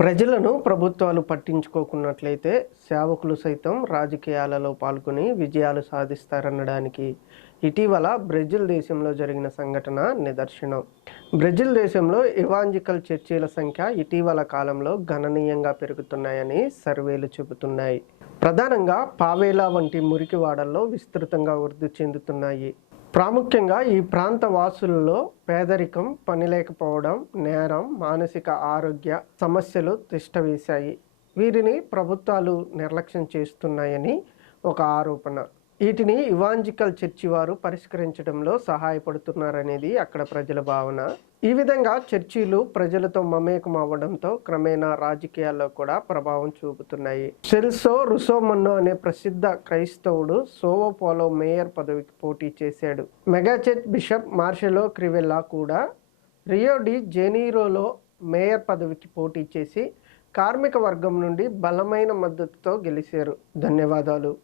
ప్రజలను ప్రభుత్వాలు పట్టించుకోకున్నట్లయితే సేవకులు సైతం రాజకీయాలలో పాల్గొని విజయాలు సాధిస్తారనడానికి ఇటీవల బ్రెజిల్ దేశంలో జరిగిన సంఘటన నిదర్శనం. బ్రెజిల్ దేశంలో ఇవాంజికల్ చర్చీల సంఖ్య ఇటీవల కాలంలో గణనీయంగా పెరుగుతున్నాయని సర్వేలు చెబుతున్నాయి. ప్రధానంగా పావేలా వంటి మురికివాడల్లో విస్తృతంగా వృద్ధి చెందుతున్నాయి. ప్రాముఖ్యంగా ఈ ప్రాంత వాసులలో పేదరికం పని లేకపోవడం నేరం మానసిక ఆరోగ్య సమస్యలు తిష్టవేశాయి. వీరిని ప్రభుత్వాలు నిర్లక్ష్యం చేస్తున్నాయని ఒక ఆరోపణ. వీటిని ఇవాంజికల్ చర్చి వారు పరిష్కరించడంలో సహాయపడుతున్నారనేది అక్కడ ప్రజల భావన. ఈ విధంగా చర్చీలు ప్రజలతో మమేకం అవ్వడంతో క్రమేణా రాజకీయాల్లో కూడా ప్రభావం చూపుతున్నాయి. సెల్సో రుసోమన్నో అనే ప్రసిద్ధ క్రైస్తవుడు సోవో పోలో మేయర్ పదవికి పోటీ చేశాడు. మెగాచెట్ బిషప్ మార్షెలో క్రివెల్లా కూడా రియో డి జెనీరోలో మేయర్ పదవికి పోటీ చేసి కార్మిక వర్గం నుండి బలమైన మద్దతుతో గెలిచారు. ధన్యవాదాలు.